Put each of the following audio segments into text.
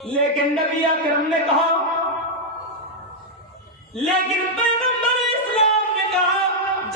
लेकिन नबी अकरम ने कहा, लेकिन पैगंबर इस्लाम ने कहा,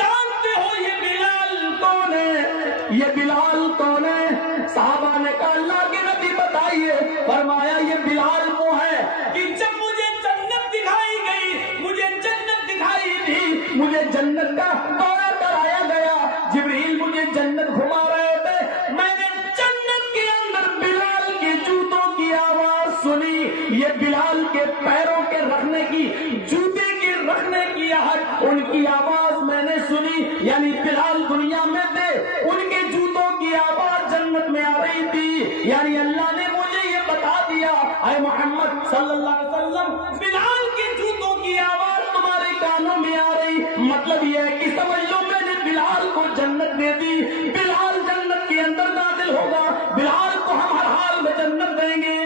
जानते हो ये बिलाल कौन है? ये बिलाल कौन है? साहबा ने कहा, अल्लाह के नबी बताइए। फरमाया, ये बिलाल वो है कि जब मुझे जन्नत दिखाई गई, मुझे जन्नत दिखाई दी, मुझे जन्नत का दौरा कराया गया, जिब्रील मुझे जन्नत घुमा रहे थे, मैंने जन्नत के अंदर बिलाल के जूतों की आवाज सुनी। ये बिलाल के पैरों के रखने की, जूते के रखने की आहट, उनकी आवाज मैंने सुनी। यानी बिलाल दुनिया में थे, उनके जूतों की आवाज जन्नत में आ रही थी। यानी अल्लाह ने मुझे ये बता दिया, ऐ मोहम्मद सल्लल्लाहु अलैहि वसल्लम, बिलाल के जूतों की आवाज तुम्हारे कानों में आ रही। मतलब यह है कि समझ लो, मैंने बिलाल को जन्नत दे दी, बिलाल जन्नत के अंदर दाखिल होगा, बिलाल को हम हर हाल में जन्नत देंगे।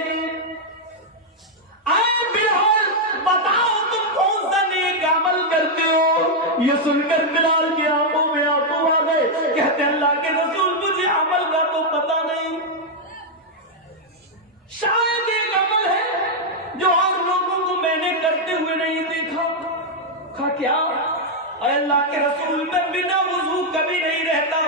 आए बिलाल, बताओ तुम कौन सा नेक अमल करते हो? ये सुनकर बिलाल की आंखों में आंसू आ गए। कहते, अल्लाह के रसूल, मुझे अमल का तो पता नहीं, शायद एक अमल है जो और लोगों को मैंने करते हुए नहीं देखा। कहा, क्या? अल्लाह के रसूल, मैं बिना वुजू कभी नहीं रहता,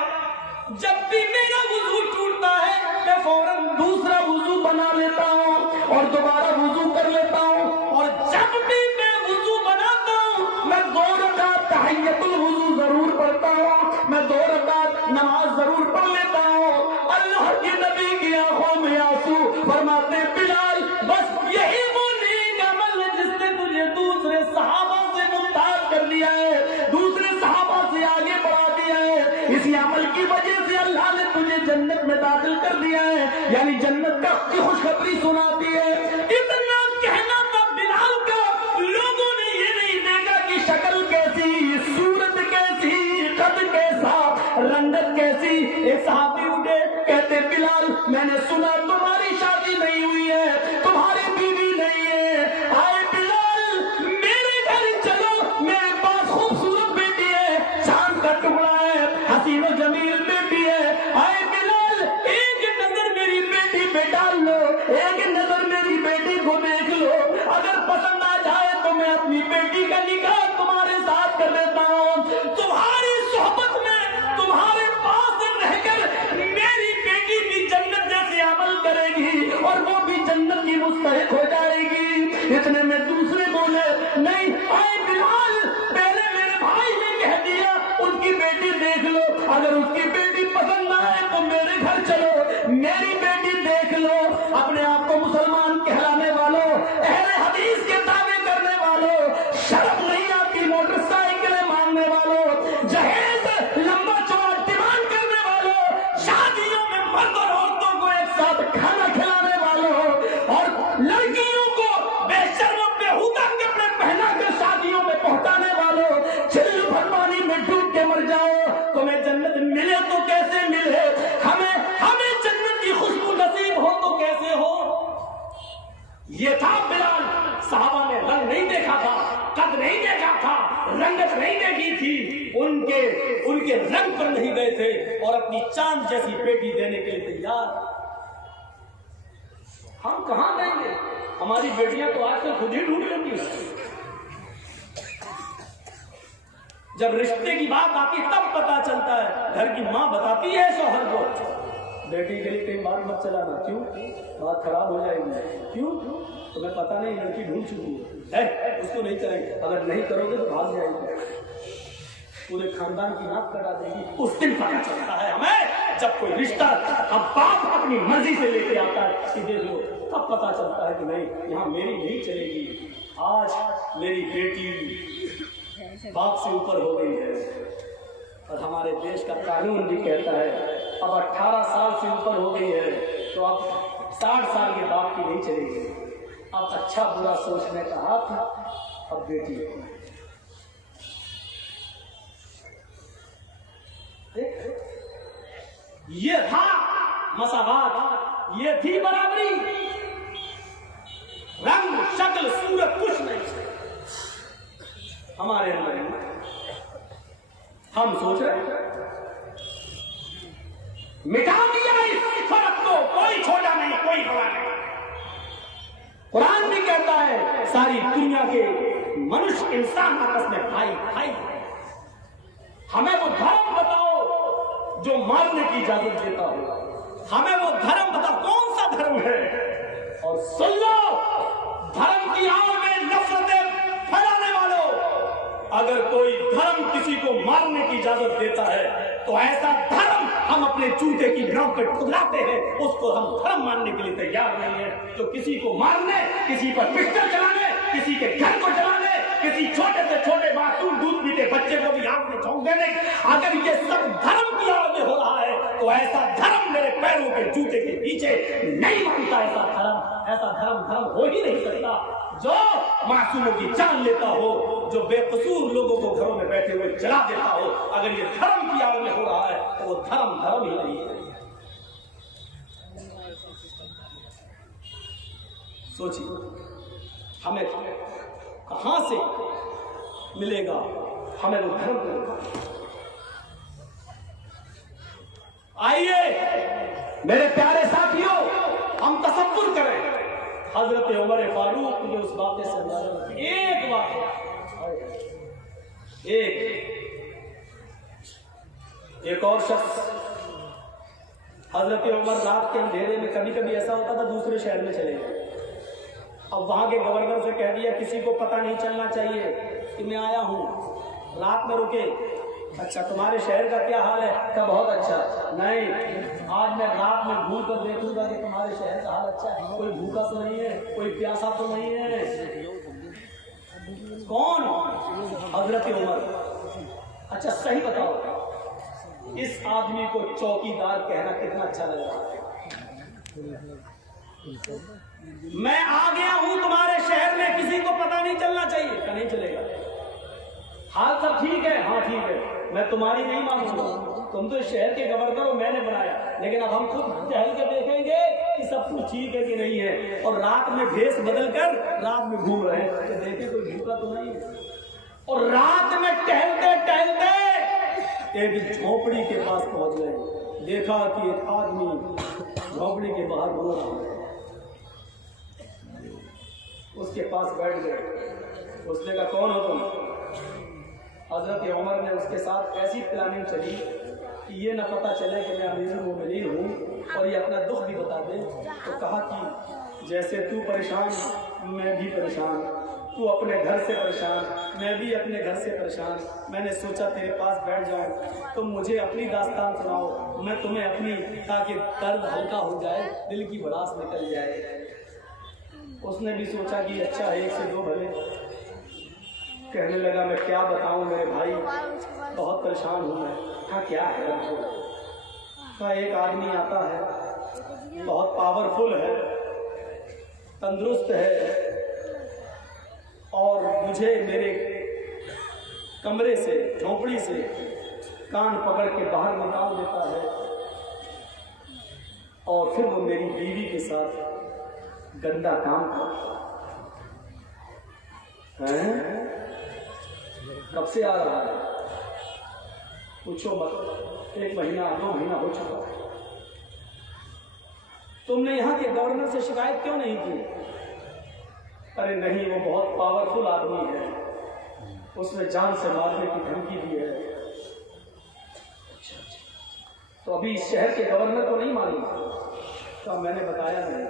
जब भी मेरा वुजू टूटता है मैं फौरन दूसरा वुजू बना लेता हूँ और दोबारा वुजू कर लेता हूँ, और जब भी मैं वुजू बनाता हूँ मैं 2 रकात तहियतुल वुजू जरूर पढ़ता हूँ, मैं 2 रकात नमाज जरूर पढ़ लेता हूँ। अल्लाह के नबी की आंखों में आंसू, फरमाते, बिलाल, बस यही वो नेक अमल है जिसने तुझे दूसरे सहाबा से मुमताज कर दिया है, दूसरे सहाबा से आगे बढ़ा दिया है। इसी अमल की वजह से अल्लाह ने तुझे जन्नत में दाखिल कर दिया है, यानी जन्नत का खुशखबरी सुनाती है। इतना कहना था बिलाल का, लोगों ने ये नहीं देखा कि शक्ल कैसी, सूरत कैसी, कद कैसा, रंगत कैसी। एक सहाबी उठे, कहते, बिलाल, मैंने सुना तुम्हारी शादी नहीं हुई है, तुम्हारी बीवी नहीं है, आए बिलाल मेरे घर चलो, मेरे पास खूबसूरत बेटी है, चांद का टुकड़ा है, हसीनो जमील बेटी है। आए बिलाल, एक नजर मेरी बेटी पे डाल लो, एक नजर मेरी बेटी को देख लो, अगर पसंद आ जाए तो मैं अपनी बेटी का निकाह तुम्हारे साथ कर देता हूँ। तुम्हारी सोहबत में, तुम्हारे पास रहकर मेरी बेटी भी जन्नत जैसे अमल करेगी और वो भी जन्नत की मुस्तहिक हो जाएगी। इतने में दूसरे बोले, नहीं, आए बिलाल, पहले मेरे भाई ने कह दिया उसकी बेटी देख लो, अगर उसकी बेटी पसंद आए तो मेरे घर चलो, मेरी बेटी देख लो। अपने आप को मुसलमान कहलाने वालों, अहले हदीस के दावे करने वालों, शर्म नहीं आती मोटरसाइकिलें मांगने वालों, जहेज लंबा चौड़ा डिमांड करने वालों, शादियों में मर्द और औरतों को एक साथ खाना खिलाने वालों, और लड़कियों को बेशर्म बेहुदा कपड़े पहनाकर शादियों में पहुंचाने वालों, चिल्लू भरपानी में डूब के मर जाओ, तुम्हें जन्नत मिले तो कैसे मिले, हमें जन्नत की खुशबू नसीब हो तो कैसे हो। ये था बिलाल। साहबा ने रंग नहीं देखा था, कद नहीं देखा था, रंगत नहीं देखी थी, उनके रंग पर नहीं गए थे और अपनी चांद जैसी बेटी देने के लिए तैयार। हम कहां देंगे? हमारी बेटियां तो आजकल खुद ही ढूंढ लेती हैं। जब रिश्ते की बात आती तब पता चलता है, घर की माँ बताती है शौहर को, बेटी के लिए कहीं बात मत चलाना, क्यों? बात खराब हो जाएगी। क्यों? तुम्हें पता नहीं लड़की ढूंढ चुकी है, उसको नहीं करेंगे, अगर नहीं करोगे तो भाग जाएगी, पूरे खानदान की नाक कटा देगी। उस दिन पता चलता है हमें, जब कोई रिश्ता अब बाप अपनी मर्जी से लेके आता है कि देख लो, तब पता चलता है कि नहीं, यहाँ मेरी नहीं चलेगी। आज मेरी बेटी बाप से ऊपर हो गई है, और हमारे देश का कानून भी कहता है अब 18 साल से ऊपर हो गई है तो अब 60 साल के बाप की नहीं चलेगी। अब अच्छा बुरा सोचने का हक अब बेटी है। ये था मसावात, ये थी बराबरी। रंग शक्ल सूरत कुछ नहीं हमारे अंदर। हम सोच रहे हैं मिटा दिया इस फर्क को, कोई छोटा नहीं, कोई बड़ा नहीं। कहता है सारी दुनिया के मनुष्य इंसान आपस में भाई भाई। हमें वो धर्म बताओ जो मारने की इजाजत देता हो, हमें वो धर्म बताओ कौन सा धर्म है। और सुन लो, धर्म की आड़ में नफरतें फैलाने वालों, अगर कोई धर्म किसी को मारने की इजाजत देता है तो ऐसा धर्म हम अपने जूते की नोक पर ठुकराते हैं, उसको हम धर्म मानने के लिए तैयार नहीं है। तो किसी को मारने, किसी पर पिस्टल चलाने, किसी के घर को जलाने, किसी छोटे से छोटे मासूम दूध पीते बच्चे को भी आग में झोंक देने, अगर ये सब धर्म की आड़ में हो रहा है तो ऐसा धर्म मेरे पैरों के जूते के नीचे नहीं मानता। ऐसा धर्म हो ही नहीं सकता जो मासूमों की जान लेता हो, जो बेकसूर लोगों को घरों में बैठे हुए जला देता हो। अगर ये धर्म की आड़ में हो रहा है तो वो धर्म ही नहीं है। सोचिए, हमें कहां से मिलेगा, हमें वो धर्म मिलेगा। आइए मेरे प्यारे साथियों, हम तसव्वुर करें हजरत उमर फारूक मुझे उस बात से अंदाजा, एक बात, एक और शख्स हजरत उमर रात के अंधेरे में, कभी कभी ऐसा होता था दूसरे शहर में चले गए, अब वहां के गवर्नर से कह दिया किसी को पता नहीं चलना चाहिए कि मैं आया हूं, रात में रुके। अच्छा, तुम्हारे शहर का क्या हाल है? क्या बहुत अच्छा। नहीं, आज मैं रात में घूम कर देखूंगा कि तुम्हारे शहर का हाल अच्छा है, कोई भूखा तो नहीं है, कोई प्यासा तो नहीं है। कौन? हजरत उमर। अच्छा सही बताओ, इस आदमी को चौकीदार कहना कितना अच्छा लग रहा है। मैं आ गया हूं तुम्हारे शहर में, किसी को पता नहीं चलना चाहिए। क्या नहीं चलेगा? हाल सब ठीक है? हाँ ठीक है, मैं तुम्हारी नहीं मानूंगा, तुम तो इस शहर के गवर्नर हो, मैंने बनाया, लेकिन अब हम खुद टहल के देखेंगे कि सब कुछ ठीक है कि नहीं है। और रात में भेष बदल कर रात में घूम रहे हैं तो देखे कोई भूखा तो नहीं है। और रात में टहलते टहलते एक झोपड़ी के पास पहुंच गए, देखा कि एक आदमी झोपड़ी के बाहर रो रहा है, उसके पास बैठ गए। उसने कहा कौन हो तुम? हजरत उमर ने उसके साथ ऐसी प्लानिंग चली कि ये न पता चले कि मैं अमीरुल मोमिनीन हूँ और ये अपना दुख भी बता दे। तो कहा कि जैसे तू परेशान मैं भी परेशान, तू अपने घर से परेशान मैं भी अपने घर से परेशान, मैंने सोचा तेरे पास बैठ जाऊँ, तुम मुझे अपनी दास्तान सुनाओ, मैं तुम्हें अपनी, ताकि दर्द हल्का हो जाए, दिल की भड़ास निकल जाए। उसने भी सोचा कि अच्छा है, एक से दो भले। कहने लगा मैं क्या बताऊं मेरे भाई, बहुत परेशान हूं मैं। कहा क्या है? कहा एक आदमी आता है, बहुत पावरफुल है, तंदुरुस्त है, और मुझे मेरे कमरे से, झोपड़ी से कान पकड़ के बाहर निकाल देता है और फिर वो मेरी बीवी के साथ गंदा काम करता है। कब से आ रहा है? पूछो मत, 1 महीना 2 महीना हो चुका है। तुमने यहाँ के गवर्नर से शिकायत क्यों नहीं की? अरे नहीं, वो बहुत पावरफुल आदमी है, उसने जान से मारने की धमकी दी है। तो अभी इस शहर के गवर्नर को नहीं मालूम? तो मैंने बताया नहीं,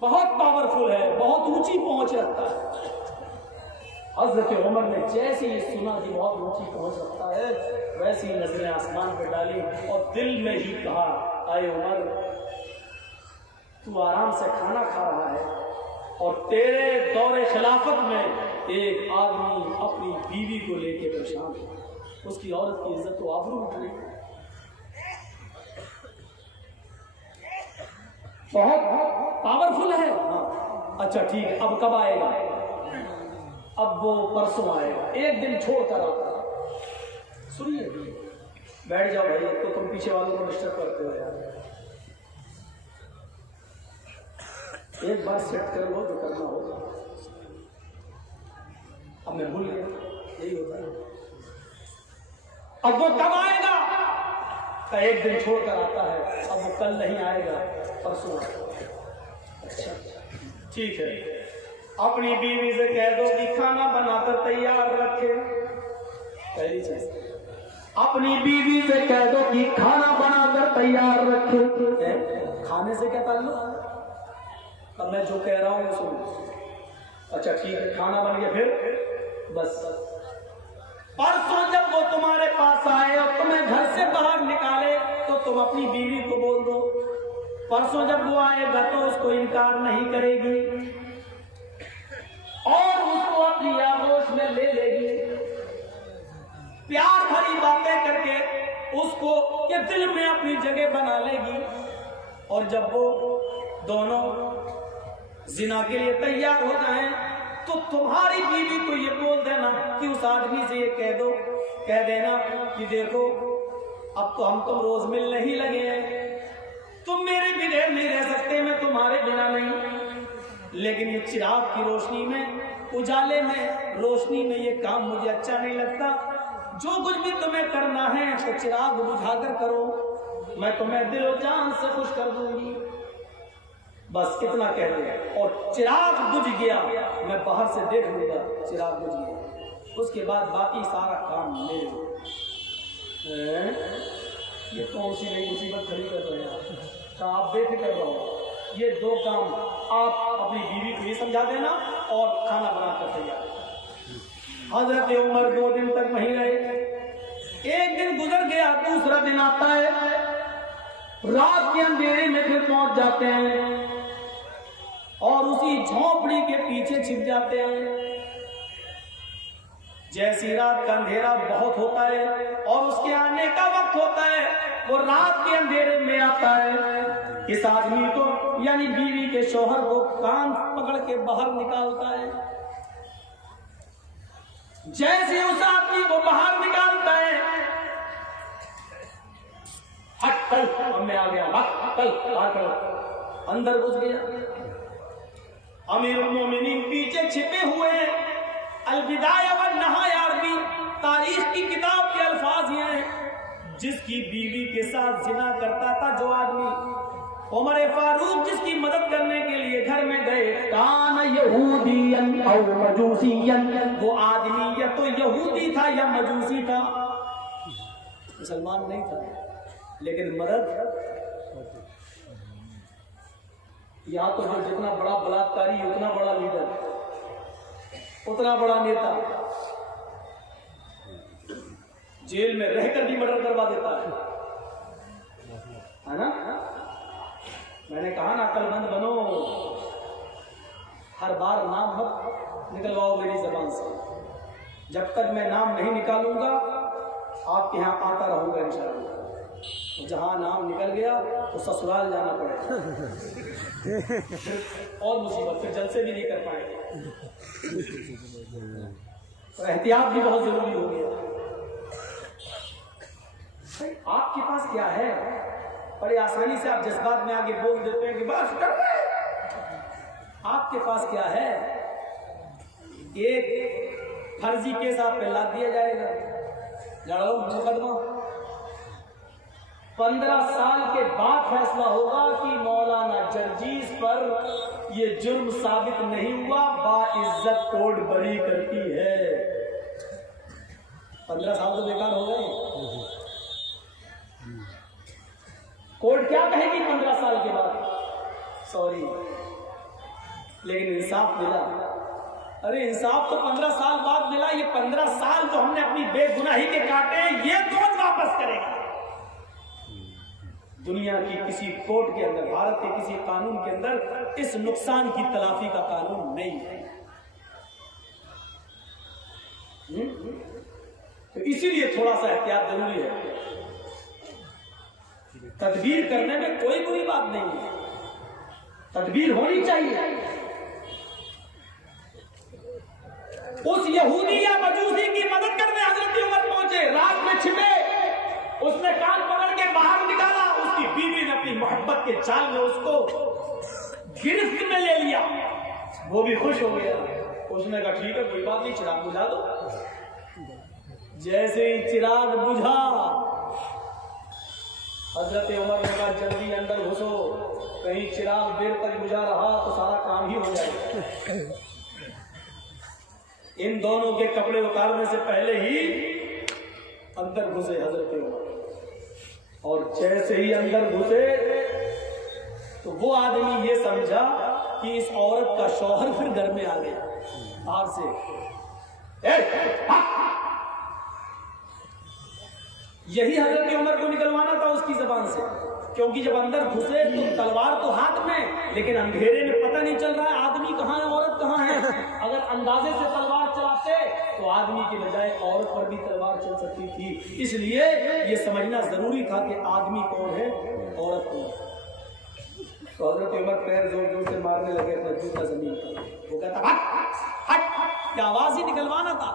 बहुत पावरफुल है, बहुत ऊंची पहुंच रखता है। हजरत उमर ने जैसे ही सुना कि बहुत ऊंची पहुंच रखता है, वैसी ही नजरें आसमान पर डाली और दिल में ही कहा, आए उमर, तू आराम से खाना खा रहा है और तेरे दौरे खिलाफत में एक आदमी अपनी बीवी को लेके परेशान है, उसकी औरत की इज्जत तो आबरू उठाई, बहुत पावरफुल है। हाँ अच्छा ठीक है, अब कब आएगा? अब वो परसों आएगा, 1 दिन छोड़ कर आता। सुनिए, बैठ जाओ भाई, तो तुम पीछे वालों को डिस्टर्ब करते हो यार, एक बार सेट कर लो जो करना होगा। अब मैं भूल गया, यही होता है। अब वो कब आएगा? का 1 दिन छोड़ कर आता है, अब वो कल नहीं आएगा, परसों आएगा। अच्छा ठीक है, अपनी बीवी से कह दो कि खाना बनाकर तैयार रखे। पहली चीज, अपनी बीवी से कह दो कि खाना बनाकर तैयार रखे। खाने से क्या ताल्लुक? अब मैं जो कह रहा हूं वो सुनो। अच्छा ठीक है, खाना बन गया, फिर बस परसों जब वो तुम्हारे पास आए और तुम्हें घर से बाहर निकाले तो तुम अपनी बीवी को बोल दो। परसों जब वो आएगा तो उसको इनकार नहीं करेगी और उसको अपनी आगोश में ले लेगी, प्यार भरी बातें करके उसको के दिल में अपनी जगह बना लेगी। और जब वो दोनों जिना के लिए तैयार हो जाएं तो तुम्हारी बीवी को ये बोल देना कि उस आदमी से ये कह देना कि देखो अब तो हम तुम रोज मिलने ही लगे हैं, तुम मेरे बगैर नहीं रह सकते, मैं तुम्हारे बिना नहीं, लेकिन ये चिराग की रोशनी में, उजाले में, रोशनी में ये काम मुझे अच्छा नहीं लगता। जो कुछ भी तुम्हें करना है तो चिराग बुझाकर करो, मैं तुम्हें दिलो जान से खुश कर दूंगी। बस इतना कह दिया और चिराग बुझ गया, मैं बाहर से देख लूंगा चिराग बुझ गया, उसके बाद बाकी सारा काम मेरे को। ये कौन सी नई मुसीबत खड़ी कर रहे हैं? तो आप बेफिक्र रहो, ये दो काम आप अपनी बीवी को ये समझा देना और खाना बनाकर तैयार। हजरत उमर 2 दिन तक वहीं रहे। एक दिन गुजर गया, दूसरा दिन आता है, रात के अंधेरे में फिर पहुंच जाते हैं और उसी झोंपड़ी के पीछे छिप जाते हैं। जैसी रात का अंधेरा बहुत होता है और उसके आने का वक्त होता है, वो रात के अंधेरे में आता है, इस आदमी को यानी बीवी के शौहर को कान पकड़ के बाहर निकालता है। जैसे उस आदमी को बाहर निकालता है, हट कल, अब मैं आ गया, कल अंदर घुस गया। अमीरुल मोमिनीन पीछे छिपे हुए हैं। अलविदाया व नहाया अरबी तारीख की किताब के अल्फाज ये हैं, जिसकी बीवी के साथ जिना करता था जो आदमी, उमर फारूक जिसकी मदद करने के लिए घर में गए, कान यहूदियन औ मजूसियन, वो आदमी या तो यहूदी था या मजूसी था, मुसलमान नहीं था, लेकिन मदद। यहाँ तो जो जितना बड़ा बलात्कारी, उतना बड़ा लीडर, उतना बड़ा नेता, जेल में रहकर भी मर्डर करवा देता है ना? मैंने कहा ना, अक्लमंद बनो, हर बार नाम मत निकलवाओ मेरी जबान से। जब तक मैं नाम नहीं निकालूंगा आपके यहाँ आता रहूंगा इंशाअल्लाह। जहां नाम निकल गया तो ससुराल जाना पड़ेगा और मुसीबत, फिर जलसे भी नहीं कर पाएंगे। तो एहतियात भी बहुत जरूरी हो गया। आपके पास क्या है? बड़ी आसानी से आप जज्बात में आगे बोल देते हैं कि बस कर रहे। आपके पास क्या है? एक फर्जी केस आप पे लाद दिया जाएगा, लड़ो मुकदमा। 15 साल के बाद फैसला होगा कि मौलाना जर्जीस पर ये जुर्म साबित नहीं हुआ, बाइज्जत कोर्ट बरी करती है। 15 साल तो बेकार हो गए। कोर्ट क्या कहेगी 15 साल के बाद? सॉरी, लेकिन इंसाफ मिला। अरे इंसाफ तो 15 साल बाद मिला। ये 15 साल जो हमने अपनी बेगुनाही के काटे, ये कौन वापस करेगा? दुनिया की किसी कोर्ट के अंदर, भारत के किसी कानून के अंदर इस नुकसान की तलाफी का कानून नहीं है। तो इसीलिए थोड़ा सा एहतियात जरूरी है। तदबीर करने में कोई बुरी बात नहीं है, तदबीर होनी चाहिए। उस यहूदी या मजूसी की मदद करने हजरत उमर पहुंचे, रात में छिपे, उसने कान पकड़ के बाहर निकाला। उसकी बीवी ने अपनी मोहब्बत के जाल में उसको गिरफ्त में ले लिया। वो भी खुश हो गया। उसने कहा ठीक है, कोई बात नहीं, चिराग बुझा दो। जैसे ही चिराग बुझा, हजरत उमर ने कहा जल्दी अंदर घुसो। कहीं चिराग देर तक बुझा रहा तो सारा काम ही हो जाएगा। इन दोनों के कपड़े उतारने से पहले ही अंदर घुसे हजरत उमर, और जैसे ही अंदर घुसे तो वो आदमी ये समझा कि इस औरत का शौहर फिर घर में आ गया बाहर से। यही हजरत उमर को निकलवाना था उसकी जबान से, क्योंकि जब अंदर घुसे तो तलवार तो हाथ में, लेकिन अंधेरे में पता नहीं चल रहा है आदमी कहाँ है औरत कहाँ है। अगर अंदाजे से तलवार चलाते तो आदमी के बजाय औरत पर भी तलवार चल सकती थी। इसलिए ये समझना जरूरी था कि आदमी कौन है औरत कौन है। तो हजरत उमर पैर जोर जोर से मारने लगे अपना जूता जमीन पर। वो कहता हट हट, क्या आवाज ही निकलवाना था।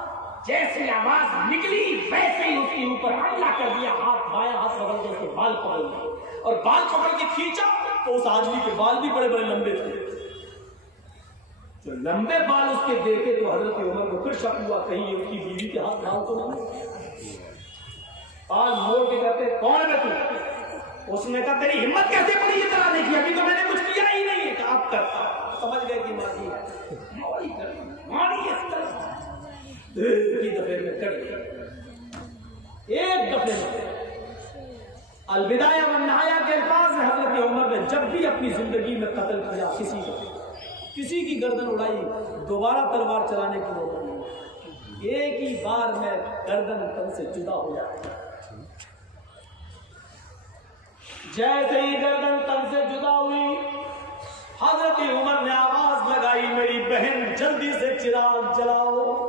जैसी आवाज निकली वैसे ही उसके ऊपर हमला कर दिया। हाथ बाया हाथ पकड़ के उसके बाल पकड़ लिए और बाल पकड़ के खींचा तो उस आदमी के बाल भी बड़े बड़े लंबे थे। जो लंबे बाल उसके देखे तो हजरत उमर को फिर शक हुआ कहीं ये उसकी बीवी के हाथ बाल तो नहीं। बाल मोड़ के कहते कौन है तू? उसने कहा तेरी हिम्मत कैसे पड़ी ये तरह देखी, अभी तो मैंने कुछ किया ही नहीं है। आप करता समझ गए कि मारी एक दफे में कट गया, एक दफे में। अलविदाया व नहाया के अल्फाज है हजरत उमर ने जब भी अपनी जिंदगी में कत्ल किया किसी की गर्दन उड़ाई, दोबारा तलवार चलाने की मौका नहीं। एक ही बार में गर्दन तन से जुदा हो जाती। जैसे ही गर्दन तन से जुदा हुई हजरत उमर ने आवाज लगाई मेरी बहन जल्दी से चिराग जलाओ।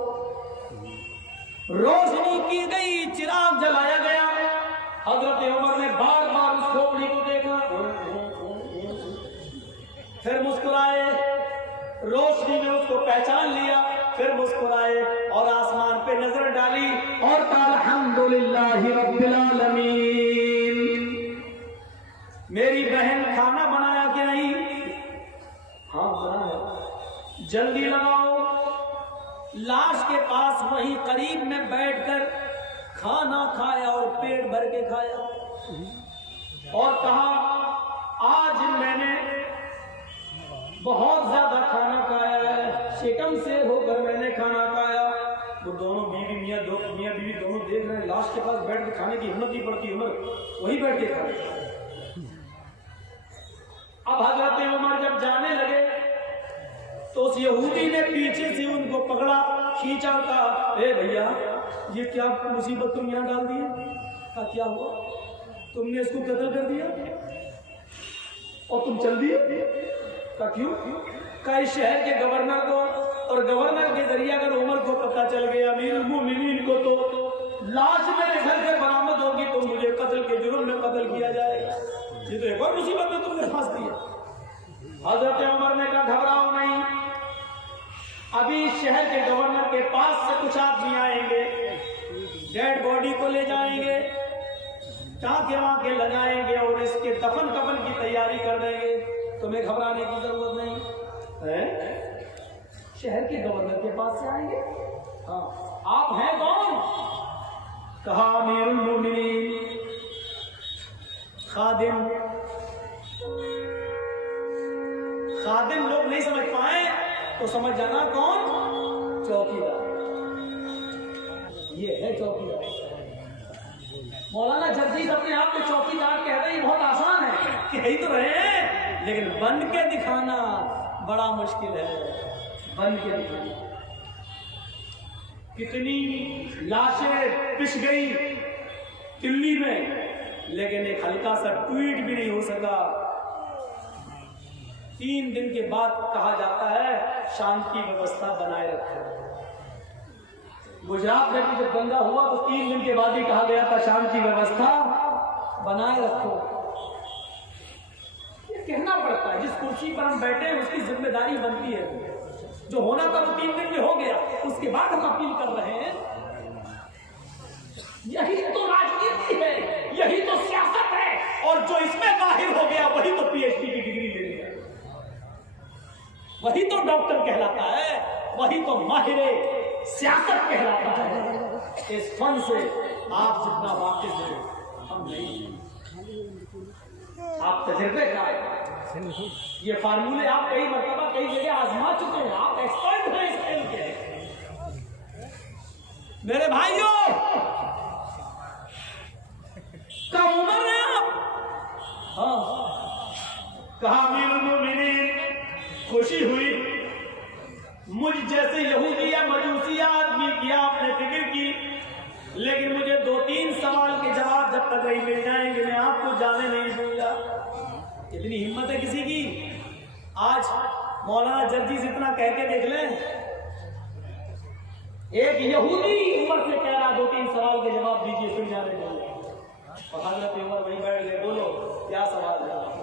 रोशनी की गई, चिराग जलाया गया। हजरत उमर ने बार बार उस खोपड़ी को देखा, फिर मुस्कुराए, रोशनी में उसको पहचान लिया, फिर मुस्कुराए और आसमान पे नजर डाली और कहा अल्हम्दुलिल्लाहि रब्बिल आलमीन। मेरी बहन खाना बनाया कि नहीं? हाँ बनाया। जल्दी लगाओ। लाश के पास वहीं करीब में बैठकर खाना खाया और पेट भर के खाया और कहा आज मैंने बहुत ज्यादा खाना खाया है, शिकम से होकर मैंने खाना खाया। वो दोनों मियाँ बीवी दोनों देख रहे हैं, लाश के पास बैठ के खाने की हिम्मत नहीं पड़ती, उमर वही बैठ के खा। अब हजरत उमर जब जाने लगे तो उस यहूदी ने पीछे से उनको पकड़ा, खींचा, कहा ए भैया ये क्या मुसीबत तुम यहाँ डाल दी? कहा क्या हुआ? तुमने इसको कत्ल कर दिया और तुम चल दिए? कहा क्यों? कहा इस शहर के गवर्नर को, और गवर्नर के जरिए अगर उमर को पता चल गया, अमीरुल मोमिनीन को, तो लाश मेरे घर से बरामद होगी तो मुझे कत्ल के जुर्म में कत्ल किया जाएगा। ये तो एक और मुसीबत में तुमने फंस दिया। हजरत उमर ने कहा घबराओ नहीं, अभी शहर के गवर्नर के पास से कुछ आदमी आएंगे, डेड बॉडी को ले जाएंगे, टाँके वाके लगाएंगे और इसके दफन कफन की तैयारी कर देंगे। तुम्हें घबराने की जरूरत नहीं है। शहर के गवर्नर के पास से आएंगे? हाँ। आप हैं कौन? कहा अमीरुल मोमिनीन, खादिम। खादिम लोग नहीं समझ पाए तो समझ जाना कौन? चौकीदार। ये है चौकीदार। मौलाना जर्जी अपने आप को चौकीदार कह रहे हैं, बहुत आसान है, कह ही तो रहे हैं, लेकिन बन के दिखाना बड़ा मुश्किल है। बन के दिखाना। कितनी लाशें पिस गई दिल्ली में, लेकिन एक हल्का सा ट्वीट भी नहीं हो सका। 3 दिन के बाद कहा जाता है शांति व्यवस्था बनाए रखो। गुजरात में जब दंगा हुआ तो 3 दिन के बाद ही कहा गया था शांति व्यवस्था बनाए रखो। ये कहना पड़ता है, जिस कुर्सी पर हम बैठे हैं उसकी जिम्मेदारी बनती है। जो होना था वो 3 दिन में हो गया, उसके बाद हम अपील कर रहे हैं। यही तो राजनीति है, यही तो सियासत है, और जो इसमें माहिर हो गया वही तो पीएचडी की डिग्री ले लिया, वही तो डॉक्टर कहलाता है, वही तो माहिर सियासत कहलाता है। इस फन से आप जितना वाकिफ हैं हम नहीं। आप तजुर्बे का ये फार्मूले आप कई मरतबा कई जगह आजमा चुके हैं, आप एक्सपर्ट हैं इस खेल के। मेरे भाइयों, क्या उम्र है आप? हाँ, कहा अमीरुल मोमिनीन, खुशी हुई मुझ जैसे यहूदी या मजूसी आदमी की आपने फिक्र की, लेकिन मुझे 2-3 सवाल के जवाब जब तक नहीं मिल जाएंगे मैं आपको जाने नहीं दूंगा। इतनी हिम्मत है किसी की? आज मौलाना जर्जीस इतना कह के देख लें, एक यहूदी उमर से कह रहा 2-3 सवाल के जवाब दीजिए, फिर जाने दूंगा। और हजरत उमर वहीं बैठ गए, बोलो क्या सवाल है?